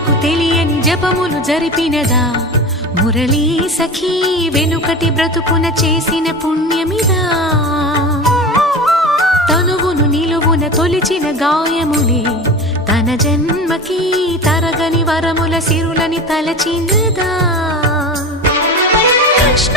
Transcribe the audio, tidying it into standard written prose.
జనులకు తెలియని జపములు జరిపినదా మురళీ సఖీ వెనుకటి బ్రతుకున చేసిన పుణ్యమిదా తనువును నిలువున తొలిచిన గాయములే తన జన్మకి తరగని వరముల సిరులని తలచినదా కృష్ణ